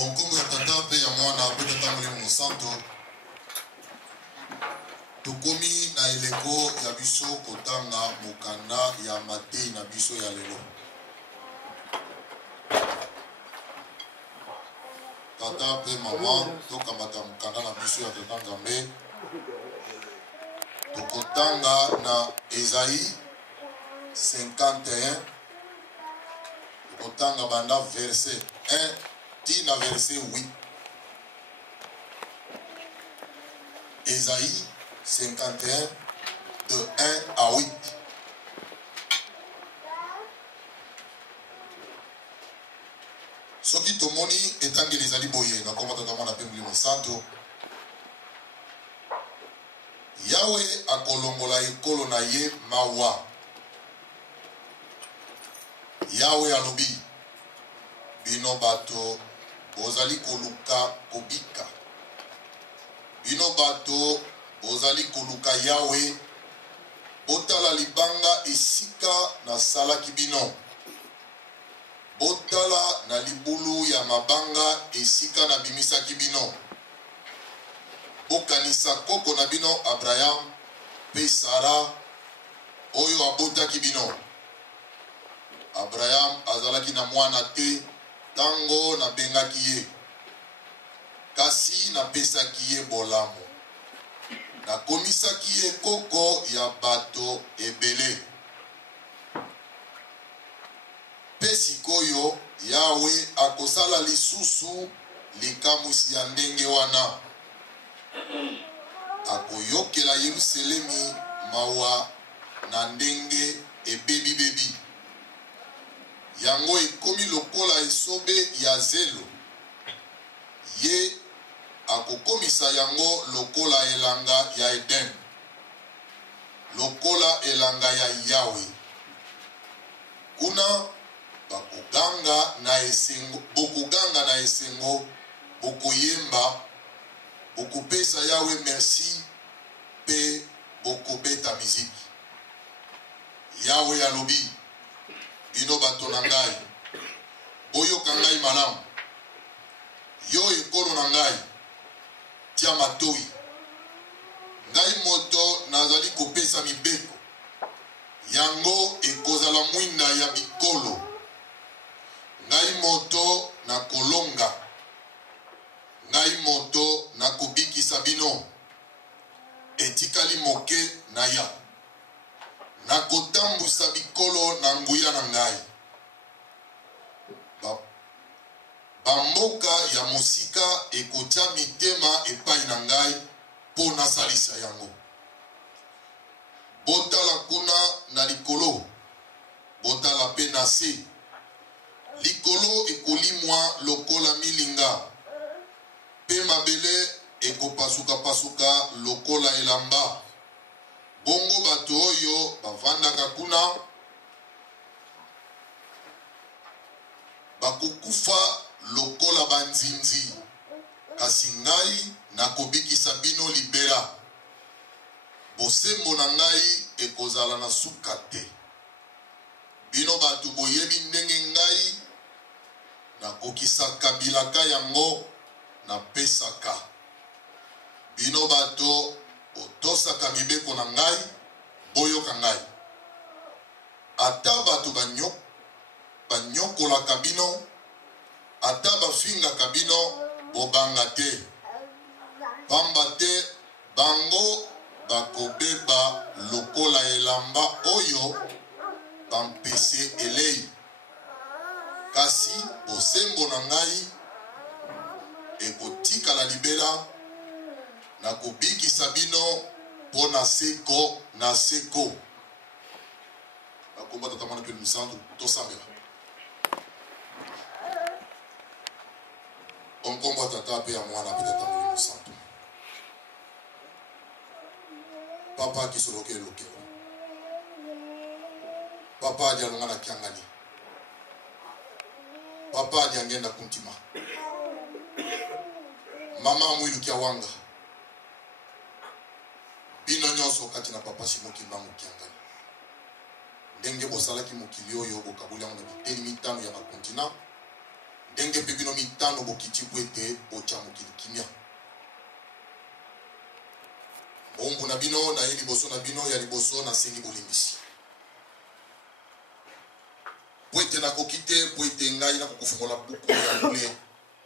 Bonkombo ya tata pe ya mwana pe tata molimo santo. Tokomi na eleko ya biso kotanga mokanda ya matei na biso ya lelo. Tata pe mama tokamata mokanda na biso ya tata Nzambe. Tokotanga na Esaïe 51. Tokotanga banda verset 1 tina verset 8. Esaïe 51 de 1 à 8. Soki tomoni etangeli ezali boye na komba tata mwana pe molimo santo. Yawe akolongola ekolo na ye mawa. Yawe alobi bino bato bozali koluka kobika. Bino bato bozali koluka Yawe, botala libanga esika na salaki bino. Botala na libulu ya mabanga esika na bimisaki bino. Bokanisa koko na bino Abraham pe Sara oyo abotaki bino. Abraham azalaki na mwana te tango na bengaki ye. Kasi napesaki ye bolamu. Nakomisaki ye koko ya bato ebele. Pe sikoyo Yawe akosala lisusu likamusi ya ndenge wana. Akoyokela Yerusalemi mawa na ndenge ebebi-bebi. Yango ekomi lokola esobe ya zelo. Ye akokomisa yango lokola elanga ya Eden. Lokola elanga ya Yawe. Kuna bokuganga na esengo, bokoyemba, bokopesa Yawe merci pe bokobeta miziki. Yawe alobi bino bato na ngai, boyoka ngai malamu. Yo ekolo na ngai, tia matoi. Ngai moto nazali kopesa mibeko. Yango ekozala mwinda ya bikolo. Ngai moto na kolonga. Ngai moto na kobikisa bino. Etikali moke na ya. Na kotambusa bikolo na nguya na ngai. Bamboka ya mosika ekotia mitema epai na ngai po nasalisa yango. Botala kuna na likolo, botala pe na se. Likolo ekolimwa lokola milinga, pe mabele ekopasuka-pasuka lokola elamba. Bongo bato oyo bavandaka kuna bakokufa lokola banzinzi. Kasi ngai nakobikisa bino libera. Bosembo na ngai ekozala na suka te. Bino bato boyebi ndenge ngai nakokisaka bilaka yango napesaka. Bino bato otosaka mibeko na ngai, boyoka ngai. Ata bato banyokolaka bino, ata bafingaka bino, bobanga te. Pamba te bango bakobeba lokola elamba oyo bampese elei. Kasi bosembo na ngai ekotikala libela. Nakobikisa bino po na seko na seko. Nakomba tata mwana pe musantu tosambela. Onkomba tata pe ya mwana pe tata molimo santo. Papa kisoloke lokelo. Papa dialonga na kiangani. Papa diangenda kuntima. Mama mwilu kia wanga. Bino nyonso kati na papa simoki mbangu kiangani. Ndenge bosalaki mokili oyo bokabuli yango na biteni mitano ya bakontina. ndenge pe bino mitano bokiti bwete bocha mokili kimia. Bombu na bino na ye liboso na bino ya liboso na sengi bolimbisi. Bwete na kokite bwete ngai na kokufungola buku ya mule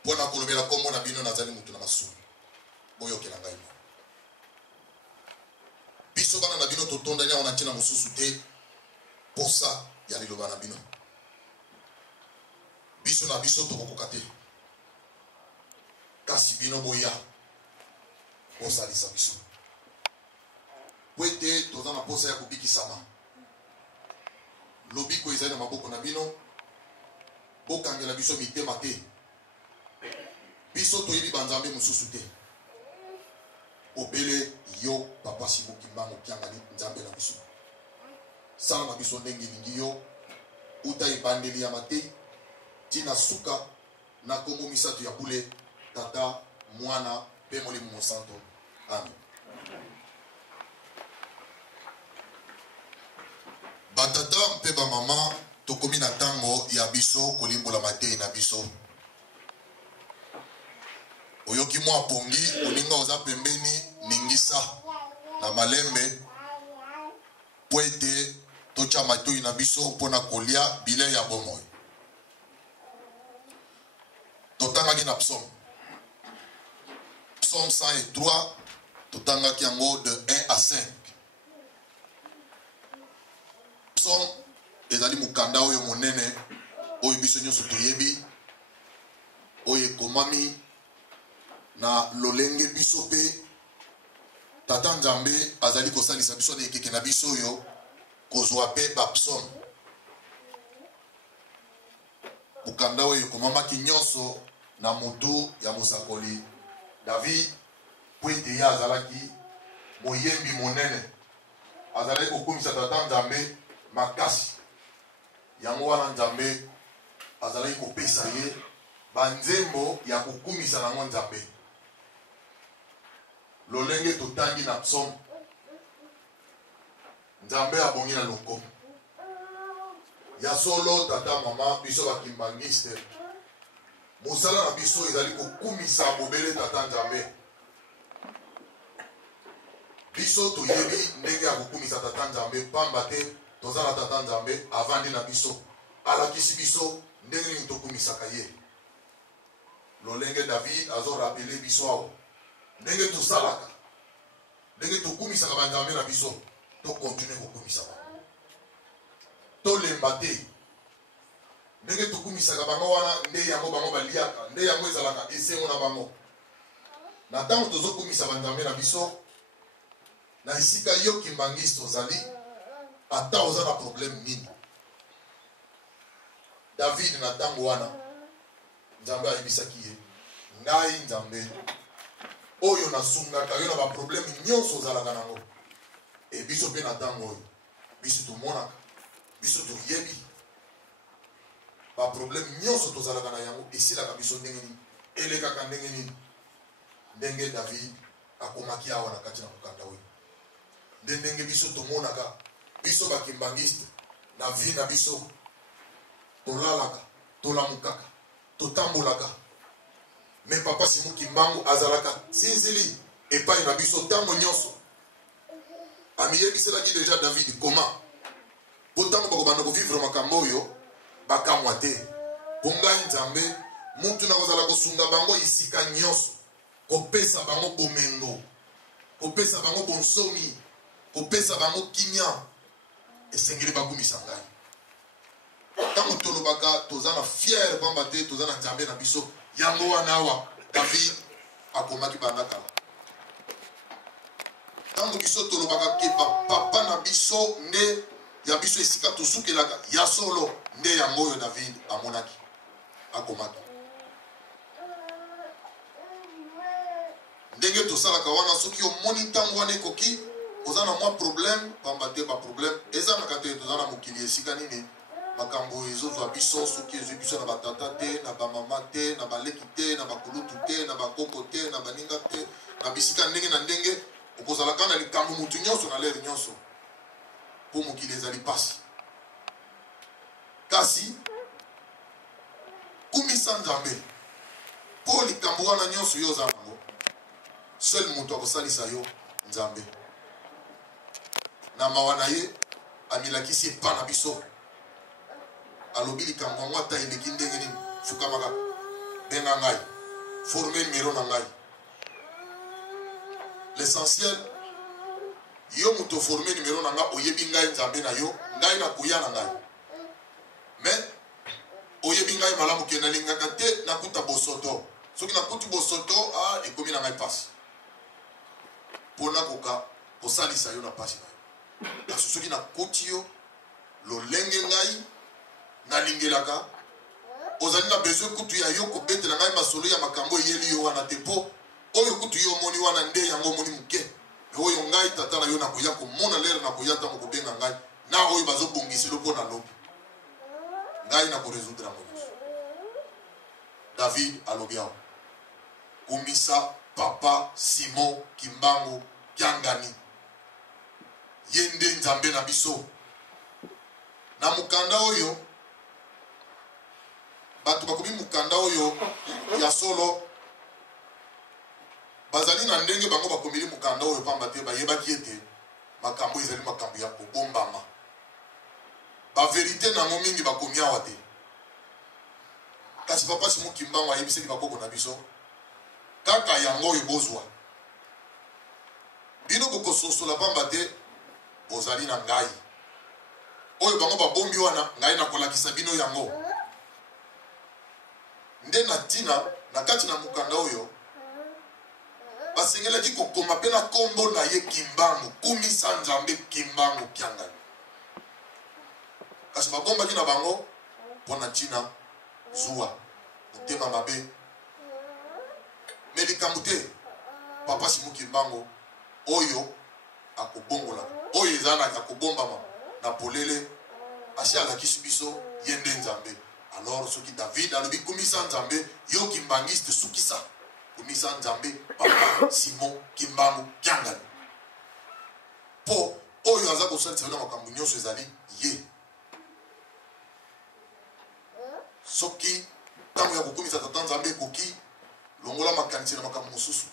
pona kolobela kombo na bino nazali mutu na masumu. Boyokela ngai mo. Biso bana na bino totonda nya onachina mususu te posa ya liloba na bino. Biso na biso tokokoka te. Kasi bino boya osalisa biso. Bwete toza na posa ya kubikisama. Lobiko ezali na maboko na bino. Bokangela biso mitema te. Biso toyebi banzambe mususu te. Obele yo papa sibuki mbango kiangani nzambe na biso. Sala na biso ndenge lingi yo. Uta ebandeli ya mate. Tina suka na kombo misato ya bule tata mwana pe molimo mosanto. Amen. Batata mpe ba mama tokomi na tango ya biso kolimbola matei na biso. Oyoki mwa pongi oninga oza pembeni ningisa na malembe po ete tocha matoi na biso mpona kolia bile ya bomoi. Totangaki na psaume. Psaume 103, totangaki yango de 1 à 5. Psaume ezali mukanda oyo monene oyo biso nyonso toyebi oyo ekomami na lolenge biso pe tata nzambe azali kosalisa biso na ekeke na biso oyo kozwa pe bapsaume. Mukanda oyo ekomamaki nyonso na motu ya mosakoli David po ete ye azalaki moyembi monene, azalaki kokumisa tata nzambe makasi. Yango wana nzambe azalaki kopesa ye banzembo ya kokumisa nango nzambe. Lolenge totangi na psaume, nzambe abongi na lokomo. Ya solo tata mama biso bakimbangiste mosala na biso ezali kokumisa bobele tata nzambe. Biso toyebi ndenge ya kokumisa tata nzambe pamba te toza na tata nzambe avandi na biso alakisi biso ndenge nini tokumisaka ye. Lolenge David azorapele biso awa ndenge tosalaka, ndenge tokumisaka banzambe na biso, tokontinue kokumisaka. Tolemba te ndenge tokumisaka bango wana nde yango bango baliaka, nde yango ezalaka esengo na bango. Na ntango tozokumisa banzambe na biso na esika yo kimbangisi tozali, ata oza na problème nini. David na ntango wana nzambe ayebisaki ye, ngai nzambe oyo nasungaka yo na baproblème nyonso ozalaka nango. E biso mpe na ntango oyo biso tomonaka, biso toyebi baproblème nyonso tozalaka na yango esilaka biso ndenge nini, elekaka ndenge nini. Ndenge David akomaki awa na kati na mokanda oyo, ndenge biso tomonaka biso bakimbangiste na vie na biso tolalaka, tolamukaka, totambolaka. Me papa simuki mbangu azalaka sinzili epai na biso ntango nyonso. Amiyebiselaki deja David comment po ntango bakobanda kovivre makambo oyo bakamwa te. Po ngai nzambe mutu na kozala kosunga bango isika nyonso, kopesa bango bomengo, kopesa bango bonsomi, kopesa bango kimia, esengeli bakumisa ngai. Ntango tolobaka toza na fier pamba te toza na nzambe na biso, yango wana awa David akomaki banda kala. Ntango biso tolobaka ke papa na biso nde ya biso esika tosukelaka, ya solo nde yango oyo David amonaki akomaki. Ndenge tosalaka wana soki omoni ntango wana ekoki oza na mwa problème pamba te ba problème ezalaka te toza na mokili esika nini makambo ezozwa biso soki ezwi biso na batata te, na bamama te, na baleki te, na bakulutu te, na bakoko te, na baninga te, na bisika ndenge na ndenge okozalaka na likambo mutu nyonso na lere nyonso po mokili ezali pasi. Kasi kumisa nzambe po likambo wana nyonso yo oza nango seul moto akosalisa yo nzambe na mawa na ye amilakisi epa na biso alobi likambo yango ata eleki ndenge nini fukamaka benga ngai forme numero na ngai l'essentiel yo moto forme numero na ngai oyebi ngai nzambe na yo ngai nakoya na ngai mais oyebi ngai malamu ke nalingaka te nakuta bosoto soki nakuti bosoto ekomi na ngai pasi mpo nakoka kosalisa yo na pasi na yo kasi soki nakuti yo lolenge ngai nalingelaka ozali na besoin kutu ya yo kobetela ngai masolo ya makambo eyeli yo wana te mpo oyo kutu yo omoni wana nde yango omoni moke oyo ngai tata na yo nakoya komona lere nakoya ntango kobenga ngai na oyo bazobongiselo mpo na lobi ngai nakoresoudre yango nyonso David alobi awa kumisa papa Simon Kimbangu Kiangani ye nde nzambe na biso na mukanda oyo bato bakomi mukanda oyo ya solo bazali na ndenge bango bakomeli mukanda oyo pamba te bayebaki ete makambo ezali makambo ya kobombama baverite nango mingi bakomi awa te kasi papa Simon Kimbangu ayebisaki bakoko na biso kaka yango oyo bozwa bino bokososola pamba te bozali na ngai oyo bango babombi wana ngai nakolakisa bino yango nde na tina na kati na mukanda oyo basengelaki kokoma mpe na kombo na ye Kimbangu kumisa nzambe Kimbangu Kiangani kasi babombaki na bango mpo na tina zuwa motema mabe me likambo te papa Simon Kimbangu oyo akobongola oyo ezala akobombama na polele asi alakisi biso ye nde nzambe alors soki David alobi kumisa nzambe yo kimbangiste sukisa kumisa nzambe papa Simon Kimbangu Kiangani po oyo aza kosalisa na makambo nyonso ezali ye soki ntango ya kokumisa tata nzambe ekoki longola makanisi na makambo mosusu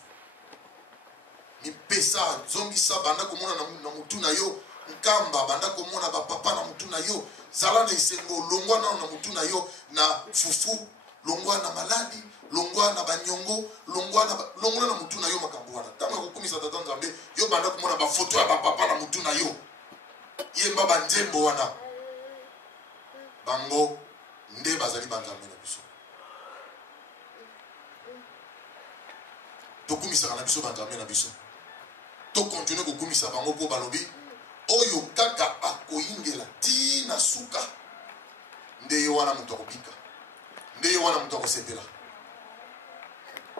mipesa zongisa banda komona na mutu na yo nkamba banda komona bapapa na mutu na yo zala na esengo longwa na mutu na yo na fufu longwa na maladi longwa na banyongo longwa na mutu na yo makambo wana ntango ya kokumisa tata nzambe yo banda komona bafoto ya bapapa na mutu na yo yemba banzembo wana bango nde bazali banzambe na biso tokumisaka na biso banzambe na biso tokontinue kokumisa bango mpo balobi oyo kaka akoyingela tina suka nde ye wana moto akobika nde ye wana moto akosepela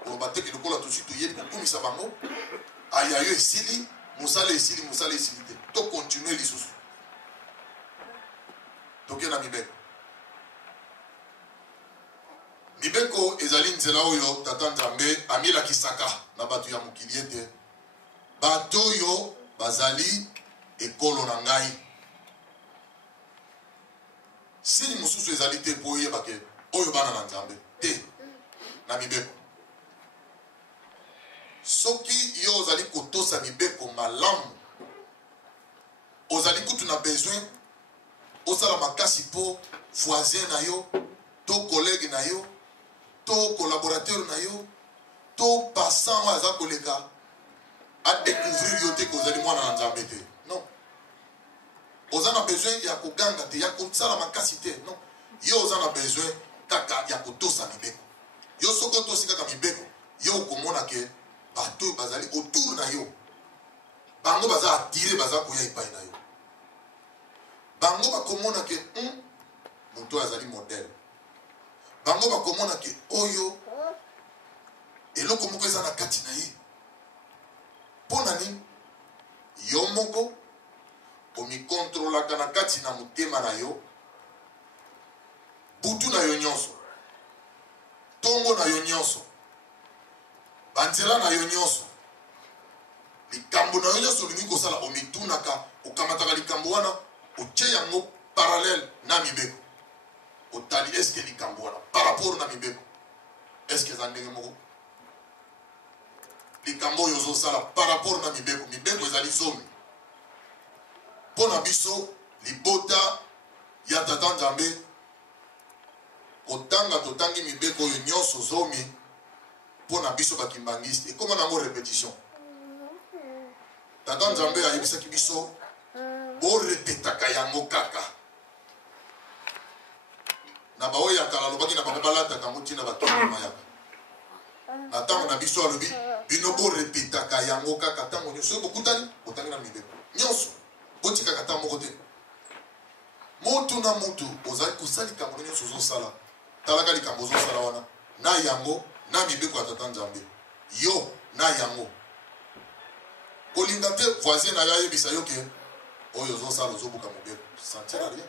oloba teke lokola tosi toyebi kokumisa bango aya yo esili mosala esili te tokontinue lisusu toke na mibeko ezali nzela oyo tata nzambe amilakisaka na bato ya mokili ete bato oyo bazali ekolo na ngai sini mosusu ezali te mpo oyebake oyo bana na nzambe te na mibeko soki yo ozali kotosa mibeko malamu ozali kutu na besoin osala makasi mpo voisin na yo to collègue na yo to collaborateur na yo to passant oyo aza koleka adécouvrir yo te kozali mwana na nzambe te non oza na besoin ya koganga te ya kosala makasi te non yo oza na besoin kaka ya kotosa mibeko yo soki otosi kaka mibeko yo okomona ke bato oyo bazali autour na yo bango baza atire baza koya epai na yo bango bakomona ke moto oyo azali modele bango bakomona ke oyo eloko moko eza na kati na ye mpo na nini yo moko omikontrolaka na kati na motema na yo butu na yo nyonso ntongo na yo nyonso banzela na yo nyonso likambo na yo nyonso olingi kosala omitunaka okamataka likambo wana otie yango parallele na mibeko otali est-ce que likambo wana par rapport na mibeko est-ce que za ndenge moko likambo oyo ozosala par rapport na mibeko ezali zomi mpo na biso libota ya tata nzambe kotanga totangi mibeko oyo nyonso zomi mpo na biso bakimbangiste ekoma nango répétition tata nzambe ayebisaki biso borepetaka yango kaka na baoyo ya kala alobaki na bango balataka yango ntina bakima mayaka na ntango na biso alobi bino borepetaka yango kaka ntango nyonso oyo bokutani botangi na mibeko nyonso botikaka ntango moko te motu na motu ozali kosala likambo na nyonso ozosala talaka likambo ozosala wana na yango na mibeko ya tata nzambe yo na yango kolinga te voisin na yo ayebisa yo ke oyo ozosala ozobuka mobeko santira rien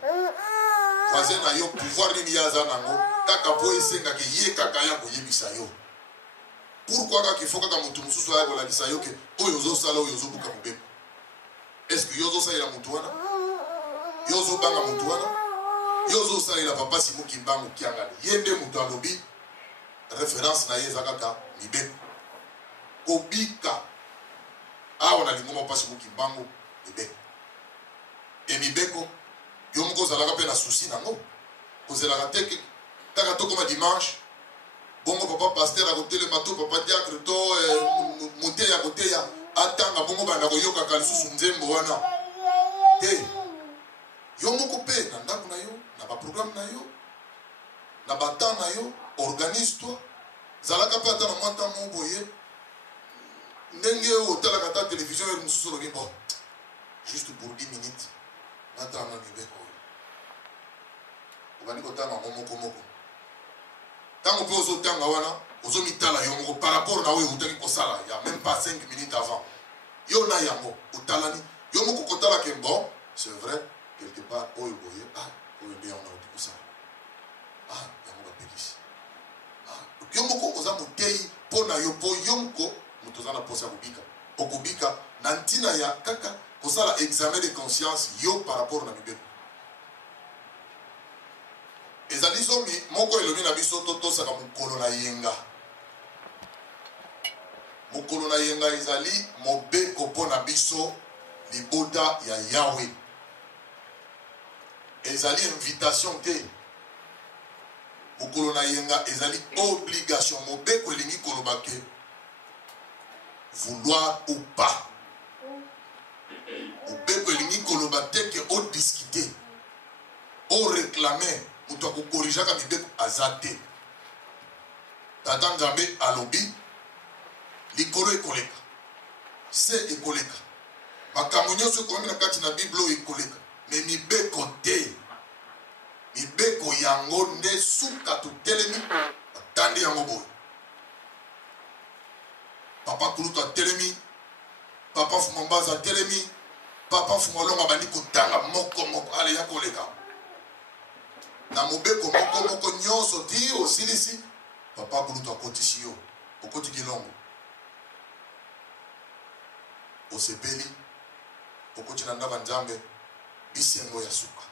voisin na yo pouvoir nini ye aza nango kaka po esengaki ye kaka ya koyebisa yo pourquoi kaka ifo kaka motu mosusu aya kolakisa yo ke oyo ozosala oyo ozobuka mobeko est-ce que yo ozosalela motu wana yo ozobanga motu wana yo ozosalela papa Simon Kimbangu kiangani ye nde motu alobi référence na ye eza kaka mibeko kobika awa na lingoma papa Simon Kimbangu mibeko e mibeko yo moko ozalaka mpe na susi nango kozelaka te kaka tokoma dimanche bongo papa paster akotelema to papa diacre to moteya koteya atanga bongo banda koyokaka lisusu nzembo wana te yo moko mpe na ndako na yo na baprogramme na yo na batan na yo organise toi zalaka mpe ata na mwa ntan mo boye ndenge otalaka ta télévision yo mosusu olobi bon juste pour 10 minutes natanga mibeko oyo obandi kotanga ngo moko moko ntango mpe ozotanga wana ozomitala yo moko par rapport na oyo otaki kosala ya même pas 5 minutes avant yo na yango otalani yo moko kotalaka bon c'est vrai quelque part oyo boye oyo nde yango nauti kosala yango bapekisi yo moko oza moteyi mpo na yo mpo yo moko moto oza na mposa ya kobika okobika na ntina ya kaka kosala examen de conscience yo par rapport na mibeko ezali zomi moko elobi na biso totosaka mokolo na yenga mokolo na yenga ezali mobeko mpo na biso libota ya Yahweh ezali invitation te mokolo na yenga ezali obligation mobeko elingi koloba ke vouloir ou pas mobeko elingi koloba te ke odiscute oréclame moto akokorijaka mibeko aza te tata nzambe alobi likolo ekoleka se ekoleka makambo nyonso ekomi na kati na bible oyo ekoleka me mibeko te mibeko yango nde suka totelemi atandi yango boye papa kulutu atelemi papa fumambaza atelemi papa fumalonga bandi kotanga moko moko ale ya koleka na mobeko moko moko nyonso ti osilisi papa kulutu akotisi yo okoti kilongo osepeli okoti na ndako nzambe bisengo ya suka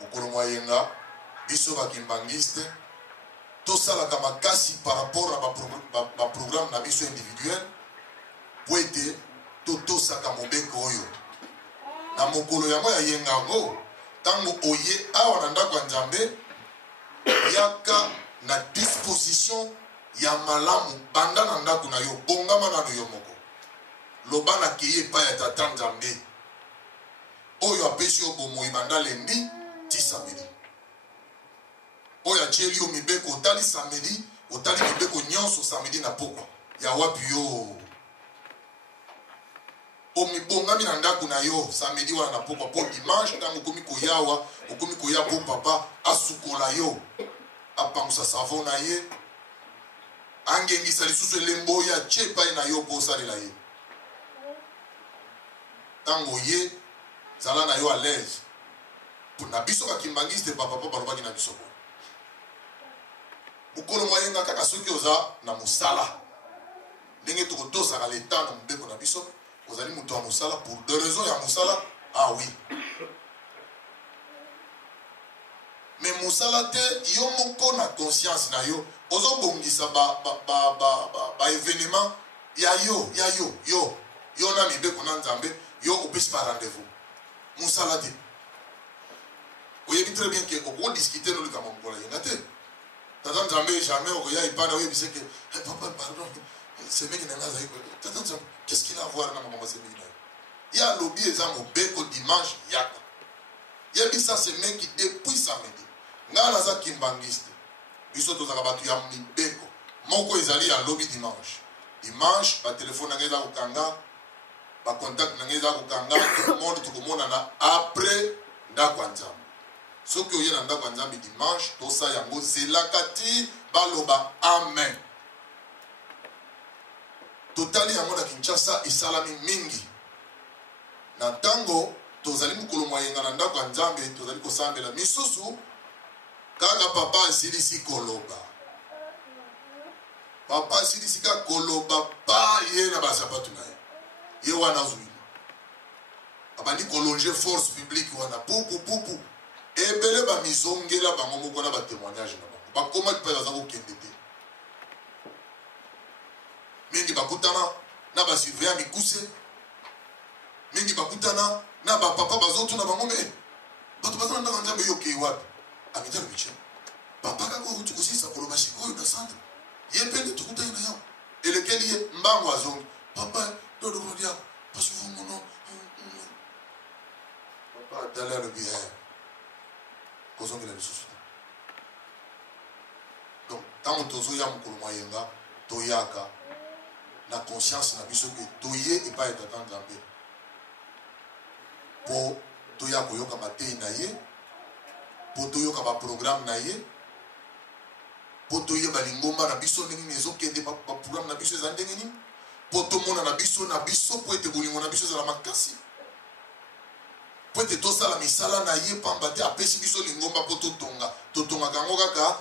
mokolo mwa yenga biso bakimbangiste tosalaka makasi par rapport à baprogramme na biso individuel po ete totosaka mobeko oyo na mokolo yango ya yenga yango ntango oye awa na ndako ya nzambe yaka na disposition ya malamu banda na ndako na yo bongama nano yo moko loba na keye epai ya tata nzambe oyo apesi yo bomoi banda lendi ti samedi oyo atieli yo mibeko otali samedi otali mibeko nyonso samedi na pokwa ya wapi yo omibongami na ndako na yo samedi wana na pokwa po dimanche ntango okomi koyawa okomi koya po papa asukola yo apangusa savon na ye angengisa lisusu elembo oyo atie epai na yo mpo osalela ye ntango ye zala na yo à l'aise na biso bakimbangiste papa balobaki na biso boye mokolo mwayenga kaka soki oza na mosala ndenge tokotosaka leta na mobeko na biso ozali moto ya mosala pour de raison ya mosala oui mais mosala te yo moko na conscience na yo ozobongisa ba événement ya yo na mibeko na nzambe yo opesi ba rendez-vous mosala te oyebi très bien que okodiscute no likambo mokola yenga te tata nzambe jamais okoya ipana oyebise ke papa pardon semeki na nga azali tata nzambe qu'est-ce qu'il a à voir na makambo semeki na yo ya lobi eza mobeko dimanche yaka yebisa semeki depuis samedi nga naza kimbangiste biso tozaka bato ya mibeko moko ezali ya lobi dimanche batelefone na nga eza kokanga bacontact na nga eza kokanga tout le monde tokomonana après ndako ya nzambe soki oye na ndako ya nzambe dimanche tosa yango zelaka ti baloba amen totali yango na Kinshasa esalami mingi na ntango tozali mokolo moyenga na ndako ya nzambe tozali kosambela misusu kaka papa asilisi koloba papa asilisi ka koloba pa ye na basapatu na ye wana azwili abandi kolonge force publique wana pupu ebele bamizongela bango moko na batémoignage na bango bakoma mpe baza kokende te mingi bakutana na basurveillant mikuse mingi bakutana na bapapa bazotuna bango me bato baza na ndako nzambe yokei wapi amitala biche papa kaka uti kosisa koloba sikoyo na centre ye pende tukutani na yao elekeli ye mbango azongi papa dodokodia pasuvu mono papa atala le bien kozongela lisusu te donc ntango tozoya mokolo moyenga toyaka na conscience na biso ke toye epai ya tata nzambe mpo toya koyoka mateyi na ye mpo toyoka baprogramme na ye mpo toyeba lingomba na biso ndenge nini ezokende baprogramme na biso eza ndenge nini mpo tomona na biso mpo ete bolingo na biso ezala makasi mpo ete tosala misala na ye pamba te apesi biso lingomba mpo totongaka yango kaka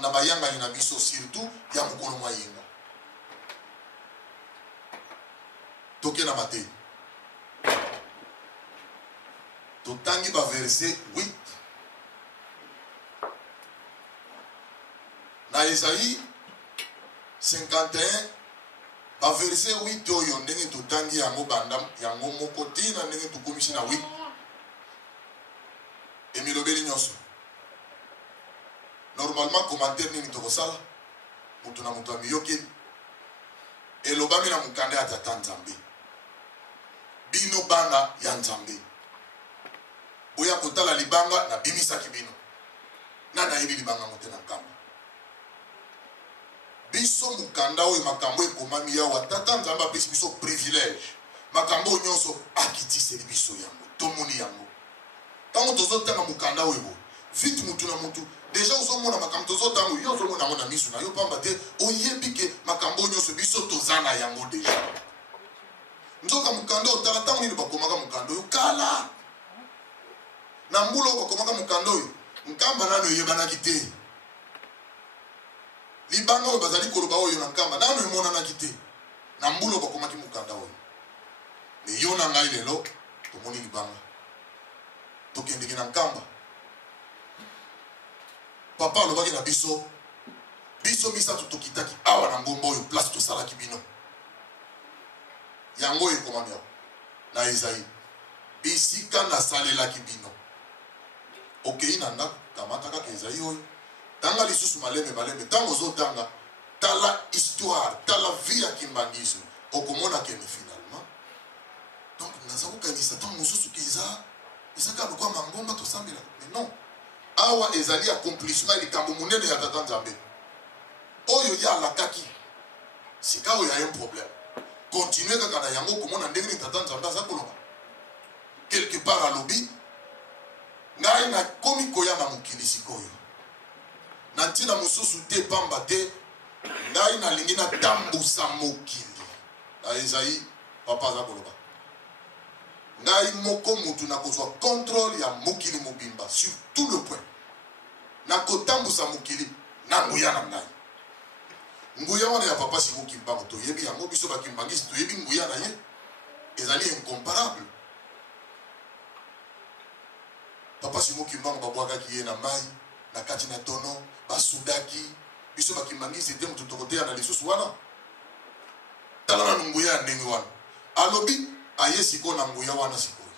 na bayangani na biso surtout ya mokolo moyenga toke na mateyi totangi baverset 8 na Esaïe 51 baverset 8 oyo ndenge totangi yango banda yango moko tina ndenge tokomisi na 8 emilobeli nyonso normalement commentaire nini tokosala mutu na mutu amiyokeli elobami na mukanda ya tata nzambe bino bana ya nzambe boya kotala libanga na bimisaki bino na nayebi libanga mote na nkamba biso mukanda oyo makambo ekomami yawa tata nzambe apesi biso privilège makambo nyonso akitiseli biso yango tomoni yango ntango tozotanga mukanda oyo bo vite mutu na mutu deja ozomona makambo tozotanga yo ozomona yango na miso na yo pamba te oyebi ke makambo nyonso biso toza na yango deja nzoka mukanda oyo tala ntango nini bakomaka mukanda oyo kala na mbula oyo bakomaka mukanda oyo nkamba nano eyebanaki te libanga oyo bazali koloba oyo na nkamba nano emonanaki te na mbula oyo bakomaki mukanda oyo me yo na ngai lelo tomoni libanga tokendeki na nkamba papa alobaki na biso misato tokitaki awa na ngomba oyo place tosalaki bino yango oyo ekomami awa na Esaïe bisika nasalelaki bino okei na ndako kamata kaka Esaïe oyo tanga lisusu malembe ntango ozotanga tala histoire tala vie ya kimbangisme okomona kende finalement donc naza kokanisa ntango mosusu ke eza kaka lokwa mangomba tosambelaka mais non awa ezali accomplissement likambo monene ya tata nzambe oyo ye alakaki sika oyo ya un problème continue kaka na yango komona ndenge nini tata nzambe aza koloba quelque part alobi ngai nakomi koya na mokili sikoyo na ntina mosusu te pamba te ngai nalingi natambusa mokili na Esaïe papa aza koloba ngai moko mutu nakozwa contrôle ya mokili mobimba sur tout le point nakotambusa mokili na nguya na ngai nguya wana ya papa siko kimbango toyebi yango biso bakimbangisi toyebi nguya na ye ezali incomparable papa simo kimbango babwaka ki ye na mai na kati na tono basudaki biso bakimbangisi te mutu tokoteya na lisusu wana tala na nguya ya ndenge wana alobi aye sikoyo na nguya wana sikoyo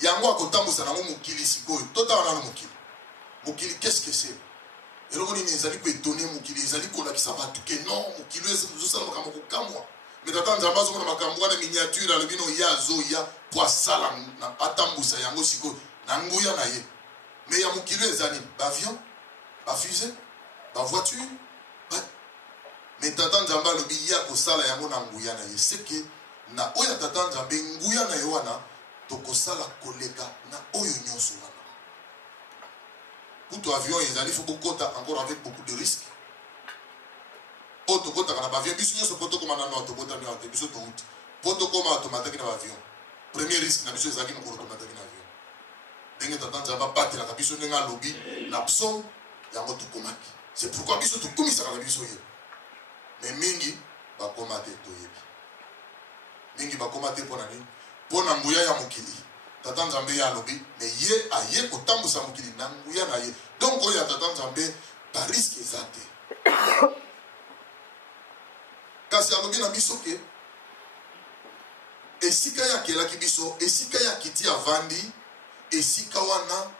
yango akotambusa nango mokili sikoyo totala nano mokili qu'est-ce que c'est eloko nini ezali koetone mokili ezali kolakisa bato ke non mokili ezosala makambo kokamwa me tata nzambe azomona makambo wana miniature alobi no ye azoya po asala atambusa yango sikoyo na nguya na ye me ya mokili ezali baavion bafuse bavoiture me tata nzambe alobi ye akosala yango na nguya na ye seke na oyo ya tata nzambe nguya na ye wana tokosala koleka na oyo nyonso wana kutu avion ezali fo bokota encore avec beaucoup de risques o tokotaka na baavion biso nyonso po tokóma nano tokotami awa te biso touti po tokóma tomataki na baavion premier risque na biso ezalaki mokolo tomataki na avion ndenge tata nzambe abatelaka biso ndenge alobi na psaume yango tokomaki c'est pourquoi biso tokomisaka na biso ye me mingi bakóma te toyebi mingi bakóma te mpo na nini mpo na nguya ya mokili tata nzambe ye alobi me ye aye kotambusa mokili na nguya na ye donc oyo ya tata nzambe bariske eza te kasi alobi na biso ke esika ya akelaki biso esika ya kiti avandi esika wana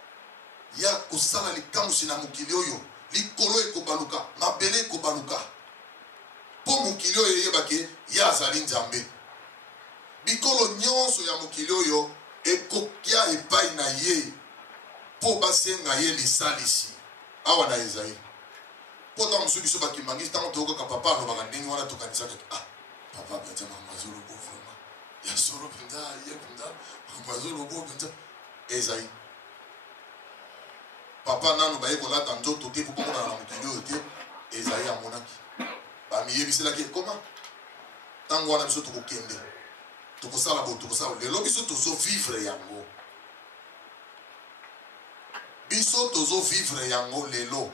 ya kosala likamwisi na mokili oyo likolo ekobaluka mabele ekobaluka mpo mokili oyo eyebake ye azali nzambe bikolo nyonso ya mokili oyo ekokia epai na ye mpo basenga ye lisalisi awa na Ezayi mpo ntango mosusu biso bakimbangisi ntango tokokaka papa alobaka ndenge wana tokanisaka papa mpenza makambo azolobo vraimen ya solo mpenza ye mpenza makambo azolobo mpenza Ezayi papa nano baye kolata nzoto te mpo bomonana na mokili oyo te Ezayi amonaki bamiyebiselaki ekoma ntango wana biso tokokende tokosala bo tokosala lelo biso tozovivre yango biso tozovivre yango lelo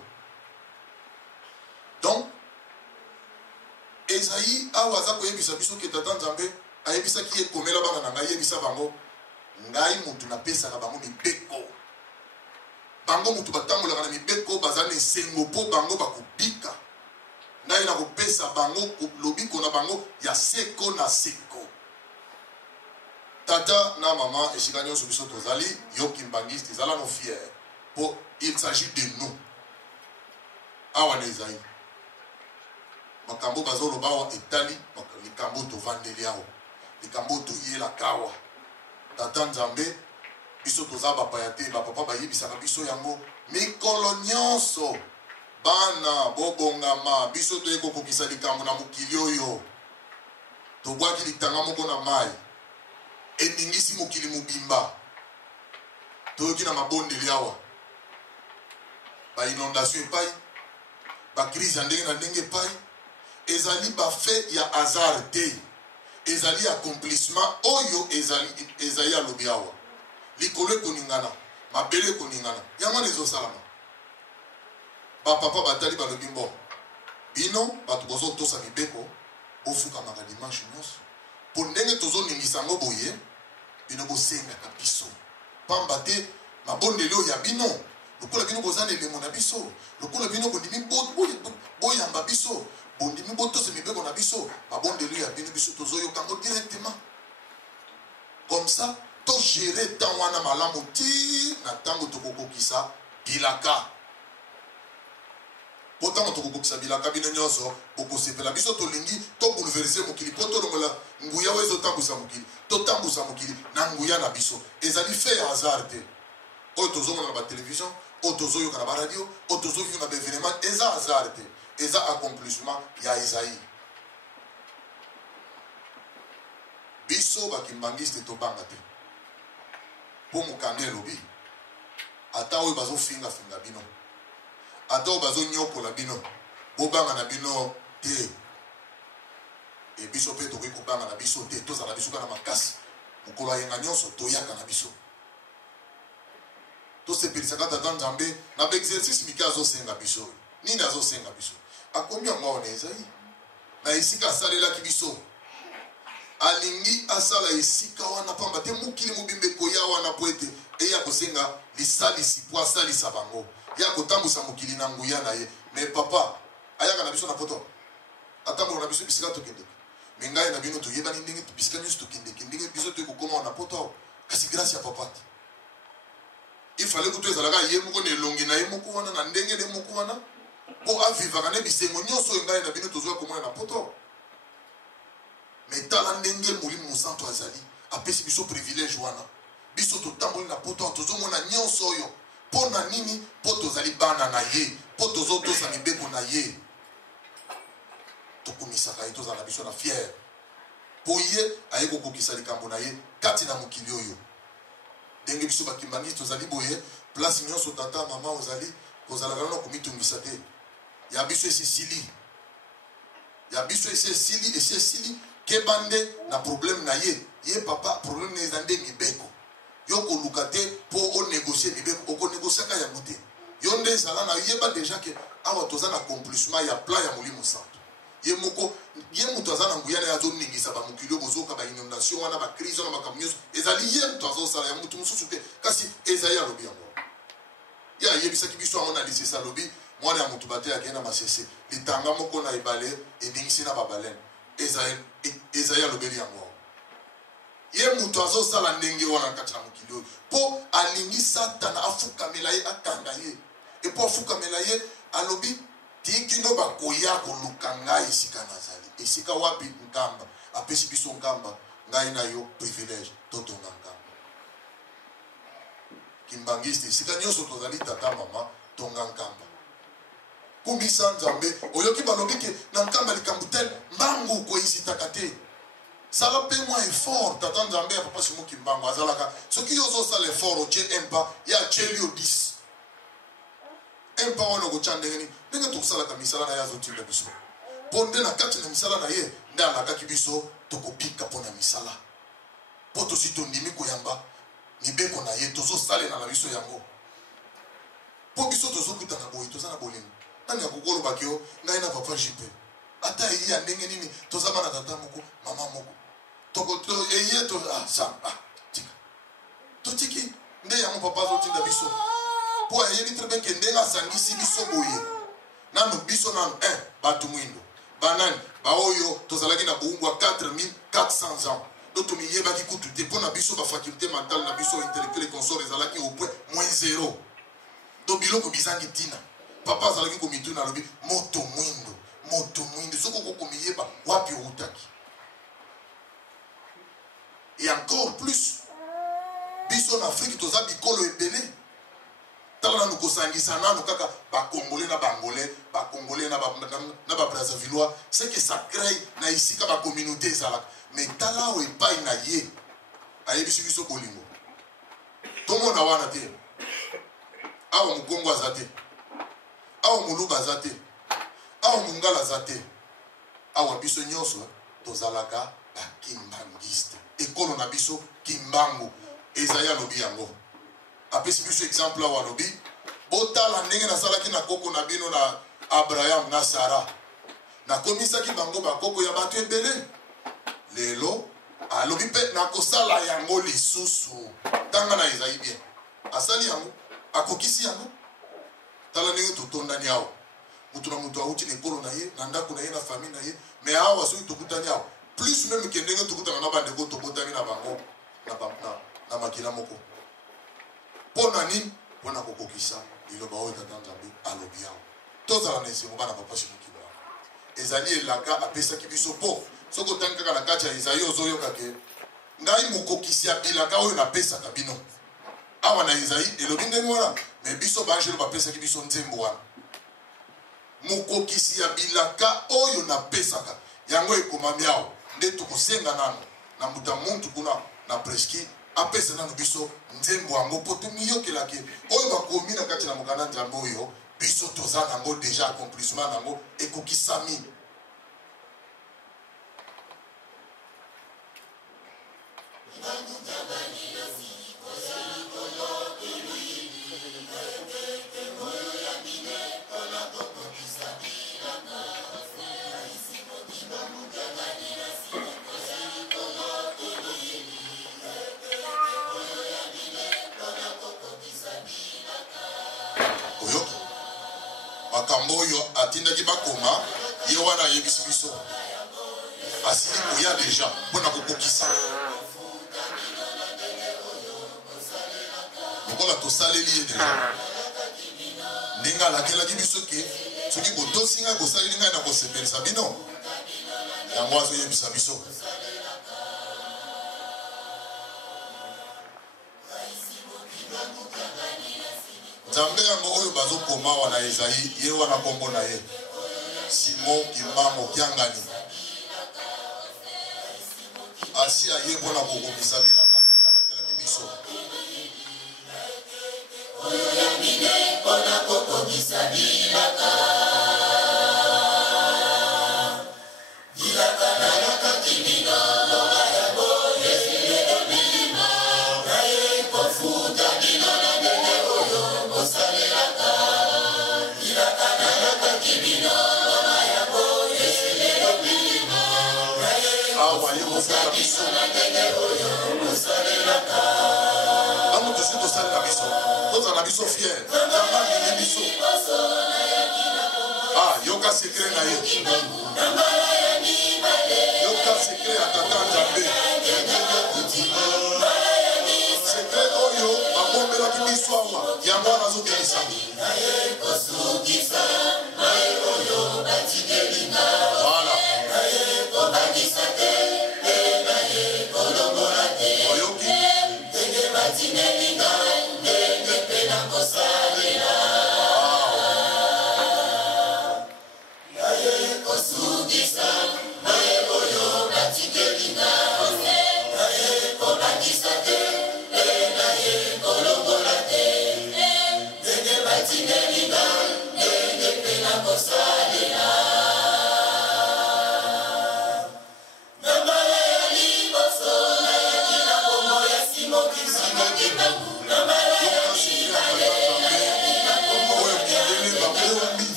donc Ezayi awa aza koyebisa biso ke tata nzambe ayebisaki ye komela bana na ngai yebisa bango ngai mutu napesaka bango mibeko bango mutu batambolaka na mibeko baza na esengo mpo bango bakobika ngai nakopesa bango lobiko na bango ya seko na seko tata na mama esika nyonso biso tozali yo kimbangisi ezala no fier po il s'agit de nous awa na Ezayi makambo bazoloba awa etali likambo tovandeli awa likambo toyelaka awa tata nzambe biso toza bapaya te bapapa bayebisaka biso yango mikolo nyonso bana bobongama biso toye kokokisa likambo na mokili oyo tobwaki litanga moko na mai eningisi mokili mobimba toyoki na mabondeli awa bainondation epai bakrise ya ndenge na ndenge epai ezali bafe ya hasard te ezali accomplissement oyo ezali alobi awa likolo ekoningana mabele ekoningana yango wana ezosalama bapapa batali balobi mbo bino bato bozotosa mibeko bofukamaka dimanche nyonso mpo ndenge tozoningisa yango boye bino bosengaka biso pamba te mabondeli oyo ya bino lokola bino boza na elemo na biso lokola bino bondimi boyamba biso bondimi botosa mibeko na biso mabondeli ya bino biso tozoyoka yango directement comme ça togere ntan wana malamu ti na ntango tokokokisa bilaka po ntango tokokokisa bilaka bino nyonso bokosepela biso tolingi tobouleverse mokili mpo tolongola nguya oyo ezotambusa mokili totambusa mokili na nguya na biso ezali fe ya hasard te oyo tozomona na batelevizio oyo tozoyoka na baradio oyo tozoyoka na baevenement eza hasard te eza accomplissement ya Ezayi biso bakimbangisi te tobanga te mpo mokanda elobi ata oyo bazofingafinga bino ata oyo bazonyokola bino bobanga na bino te e biso mpe tokoki kobanga na biso te tozala biso kaka na makasi mokolo ayenga nyonso toyaka na biso tosepelisaka tata nzambe na baexercice mike azosenga biso nini azosenga biso akomi yango awa na Ezayi na esika asalelaki biso alingi asala esika wana pamba te mukili mobimbe koya wana po ete eya kosenga lisalisi po asalisa bango ya kotambusa mokili na nguya na ye. Me papa ayaka na biso na poto atambola na biso bisika tokende me ngai na bino toyebani ndenge bisika nyonso tokendeki ndenge biso toye kokoma na poto kasi grâce ya papa te il fallait que tu ezalaka ye moko na elongi na ye moko wana na ndenge ne moko wana po avivaka ne bisengo nyonso oyo ngai na bino tozoya komona na poto. Me tala ndenge molimo mosantu azali apesi biso privilège wana biso totamboli na poto tozomona nyonso oyo mpo na nini mpo tozali bana na ye mpo tozotosa mibeko na ye tokomisaka ye tozala na biso na fiere mpo ye aye kokokisa likambo na ye kati na mokili oyo ndenge biso bakimbangisi tozali boye place nyonso tata mama ozali kozalaka nano komitungisa te ya biso esisili ya biso esisili kebande na problème na ye ye papa problème na eza nde mibeko yo koluka te mpo onégocie mibeko okonégociaka yango te yo nde ezala na yeba déjà ke awa toza na accomplissement ya plan ya molimo santo ye moko ye moto aza na nguya na ye azoningisa bamokili oyo bozoyoka bainondation wana bakrise wana makambo nyonso ezali ye moto azosala ya motu mosusu te kasi ezali alobi yango ye ayebisaki biso yango na lisese alobi mwana ya motu bate akei na masese litanga moko na ebale ebingisi na babalene ezali alobeli yango ye moto azosala ndenge wana kati na mokili oyo mpo alingi satana afukamela ye akanga ye epo afukamela ye alobi tikino bakoya koluka ngai esika nazali esika wapi nkamba apesi biso nkamba ngai na yo privilège totonga nkamba kimbangiste esika nyonso tozali tata mama tonga nkamba kumbisa nzambe oyoki balobi ke na nkamba likambo tel mbangu koyisitaka te sala mpe mwa effort tata nzambe ya papa simoki mbangu azalaka soki yo ozosala effort otie empa ye atyeli yo 10 empa wana okotya ndenge nini ndenge tokosalaka misala na ye azotinda biso mpo nde na kati na misala na ye nde alakaki biso tokopika mpo na misala mpo tosi tondimi koyamba mibeko na ye tozosalela na biso yango mpo biso tozokutana boye toza na bolingo nani akokolobaki yo ngai na papa jipe ata eyi ya ndenge nini toza bana tata moko mama moko eye tika totiki nde yango papa azotinda biso mpo ayebi très bien ke ndenge asangisi biso boye nanu biso nanu bato mwindo banani baoyo tozalaki na boumbu ya 4400 ans do tomiyebaki kutu te mpo na biso bafaculté mentale na biso intellectuel et consort ezalaki au point -0 do biloko bizangi ntina papa azalaki komituna alobi moto mwindo soki okokomiyeba wapi outaki et encore plus biso na afrique toza bikolo ebele tala nanu kosangisa nanu kaka bakongole na bangolais bakongole na babrazavillois c'est que ça crée na isika bacommunauté ezalaka mais tala oyo epai na ye ayebisi biso bolingo tomona wana te awa mokongo aza te awa moluba aza te awa mongala aza te awa biso nyonso tozalaka bakimbangiste ekolo na biso kimbangu ezali alobi yango apesi biso exemple awa alobi botala ndenge nasalaki na koko na bino na abraham na sara nakomisaki bango bakoko ya bato ebele lelo alobi mpe nakosala yango lisusu tanga na ezali bien asali yango akokisi yango tala ndenge totondani awa mutu na mutu awuti na ekolo na ye na ndako na ye na famille na ye me awa soki tokutani awa plus meme ke ndenge tokutana na bandeko tobotami na bango na makila moko mpo na nini mpo na kokokisa liloba oyo tata nzambe alobi awa tozala na esengo bana papa shimokilo ezali elaka apesaki biso mpo soki otangi kaka na kati ya ezali ozoyoka ke ngai mokokisi ya bilaka oyo napesaka bino awa na ezali elobi ndenge wana me biso baangelo bapesaki biso nzembo wana mokokisi ya bilaka oyo napesaka yango ekomami awa nde tokosenga nano na mbuta muntu kuna na preski apesa nano biso nzembo yango mpo tomiyokelaki oyo bakomi na kati na mokanda nzambe oyo biso toza nango deja accomplissement nango ekokisami Makamboyo atinda ki bakoma ye wana yebisi biso asili koya deja pona kokokisa lokola tosaleli ye deja ndenge alakelaki biso ke soki botosi ngai kosaleli ngai na kosepelisa bino yango azoyebisa biso nzambe yango oyo bazokoma wana Ezayi ye wana kombo na ye Simon Kimbango Kiangani asi aye mpona kokokisa bilaka na ye anakelaki biso oyo ya mine mpona kokokisa bilaka bilaka nayakaki bino longa yango esile emilima naye kofuta bino na ndenge oyo bosalelaka bilaka nayakaki bino longa yango esile emilima naye kofuta biso na ndenge oyo bosalelaka amu tosi tosalela biso tozala biso fier nzambe biso yoka sekret na ye yoka sekret ya tata Nzambe sekret oyo babombelaki biso awa yango wana azokebisa voilà oyoki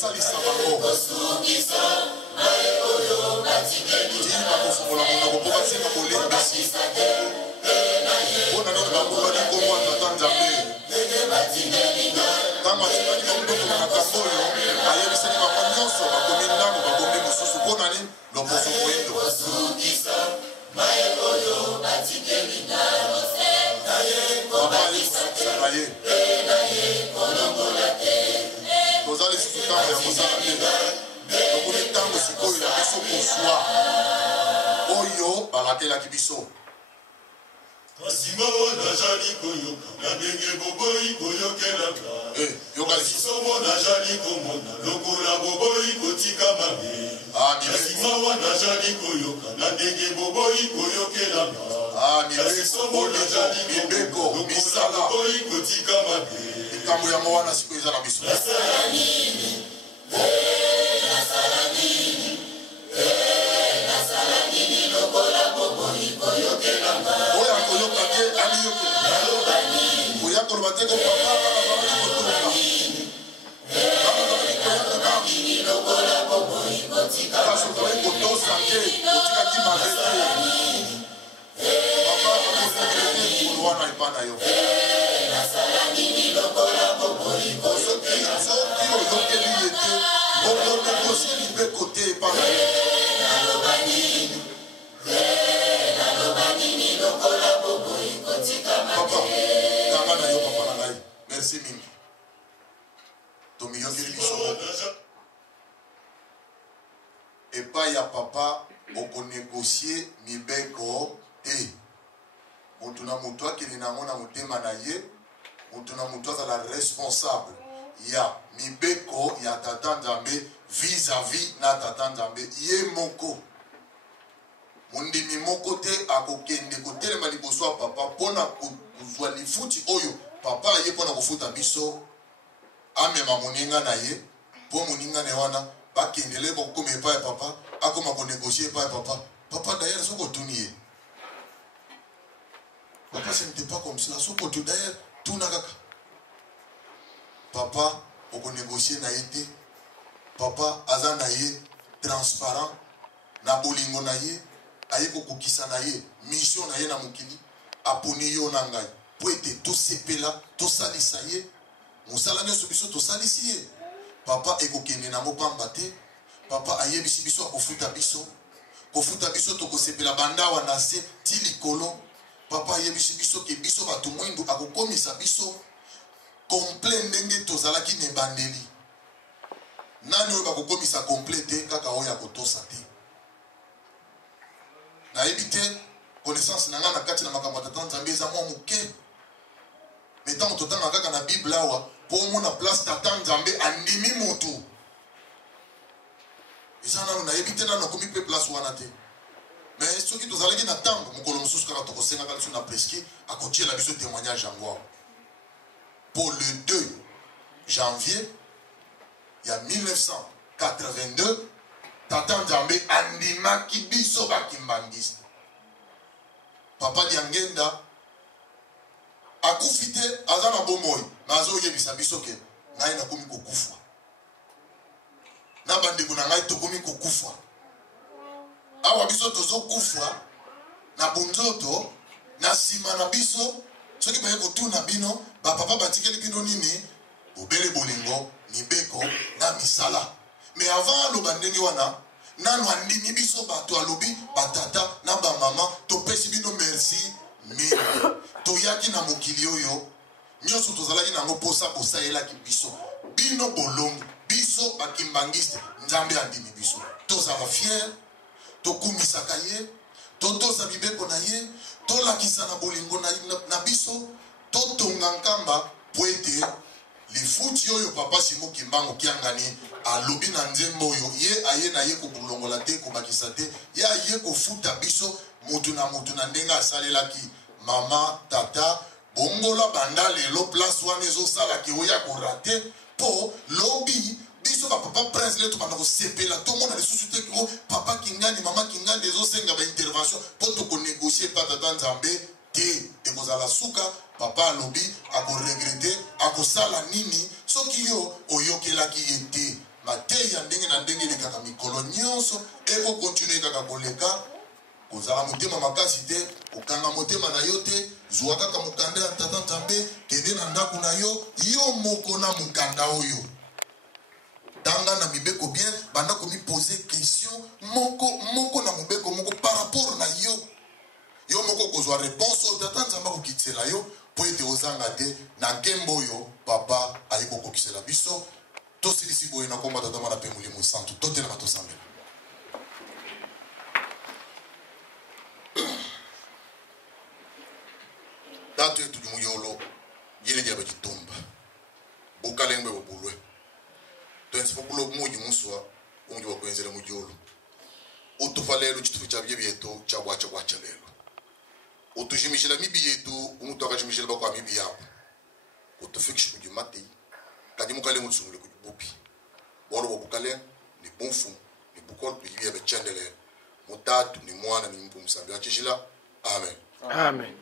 salisa bango tima kofungola monoko mpo basenga bolembisi mpona nini bakobaki komwa tata Nzambe ntango atikaki bakokoma makambo oyo ayebisaki bango nyonso bakomi ndambo bakomi mosusu mpona nini loposo moyindo papa ayebisakisa na ye tozali lisusu ntango ya kosala te tokomi ntango sikoyo ya biso kozwa oyo balakelaki biso Kasima najali koyoka na ndenge boboyi koyokelaka lisusu najali komona lokola boboyi kotika mabe Kasima najali koyoka na ndenge boboyi koyokelaka mibeko misala boboyi kotika mabe likambo yango wana sikoyo eza na biso oyo akoyoka te aliyoka koya koloba te kopapa kaka babaki kotoka kasi ozalaki kotosa te otikaki mabe te papa akosakile te mokolo wana epa na yo soki oyokeli ye te okonegosie libeko te epa na yo papa kanga na yo papa na ngai merci mingi tomiyokeli biso epai ya papa okonegosie mibeko te moto na moto akende nango na motema na ye moto na moto azala responsable ya mibeko ya tata Nzambe vis-à-vis na tata Nzambe ye moko mondimi moko te akokende kotelema liboso ya papa mpona kozwa lifuti oyo papa aye mpona kofuta biso amema moninga na ye mpo moninga na ye wana bakendele bakokoma epai ya papa akoma konegosie epai ya papa papa d'ailleurs soki otuni ye papa ce n'était pas comme ça soki otu d'ailleurs tuna kaka papa okonegosie na ye te papa aza na ye transparent na bolingo na ye aye kokokisa na ye mission na ye na mokili aponi yo na ngai pour être tout sepela, tout salisaye. Mosala nyoso biso to salisiye. Papa ekokende na mopamba te. Papa ayebisi biso akofuta biso. Kofuta biso to kosepela bandawa na se ti likolo. Papa ayebisi biso ke biso bato mwindu akokomisa biso komple ndenge tozalaki ne bandeli. Nani oyo bakokomisa komple te kaka oyo akotosa te. Na ebite connaissance nanga na kati na makambo tata Nzambe eza mwa moke. Metango totanga kaka na Bible awa po mona place tata Nzambe andimi moto. Eza nanu na ebite nanu komi pe place wana te. Mais soki tozalaki na tango mokolo mosusu kaka tokosenga kaka biso na preski akotiela biso témoignage yango. Pour le 2 janvier il y a 1982 tata Nzambe andimaki biso bakimbangiste. Papa Diangenda akufite aza na bomoi nazo yebisa biso ke ngai nakomi kokufa. Na bandeko na ngai tokomi kokufa. Awa biso tozo kufa na bunzoto na sima na biso soki baye kotuna bino ba papa batikeli bino nini obele bolingo mibeko na misala. Mais avant lo bandenge wana nanu andimi biso bato alobi batata na ba mama topesi bino merci mais toyaki na mokili oyo nyoso tozalaki nango posa bosaelaki biso bino bolongi biso bakimbangiste Nzambe andimi biso tozala fier tokumisaka ye totosa bibeko na ye tolakisa na bolingo na biso totonga nkamba po ete lifuti oyo papa Simo Kimbangu Kiangani alobi na nzembo oyo ye aye na ye kobulongola te kobakisa te ye aye kofuta biso mutu na ndenge asalelaki mama tata bongola banda lelo place wana ezosalaki oya korate po lobi biso papa prince leto banda kosepela to mona lisusu te ko papa Kingani mama Kingani ezosenga ba intervention po to ko négocier pa tata Nzambe te ekozala suka papa alobi akoregrete akosala nini soki yo oyokelaki ye te mateya ya ndenge na ndenge lekaka mikolo nyonso ekokontinue kaka koleka kozala motema makasi te kokanga motema na yo te zwa kaka mokanda ya tata Nzambe kende na ndako na yo yo moko na mokanda oyo tanga na mibeko bien banda komi poser question moko na mobeko moko par rapport na yo moko kozwa réponse o tata Nzambe kokitsela yo po ete ozanga te na nkembo oyo papa ayi kokokisela biso tosilisi boye na komba tata mwana pe molimo santu totelema tosambela. Tatu yetu muyolo yele dia bakitomba bokalengwe bobulwe twensi bobulo muji muswa ungi wakwenzela mujolo utufalelo chitufu cha bye byeto cha bwacha lelo utujimishila mibi yetu umuntu akajimishila bakwa mibi yapo utufikisha kujimati kanyimukale mutsungule kubupi boro bobukale ni bonfu ni bukol biye be chandele mutatu ni mwana ni mpumsambi achishila amen amen.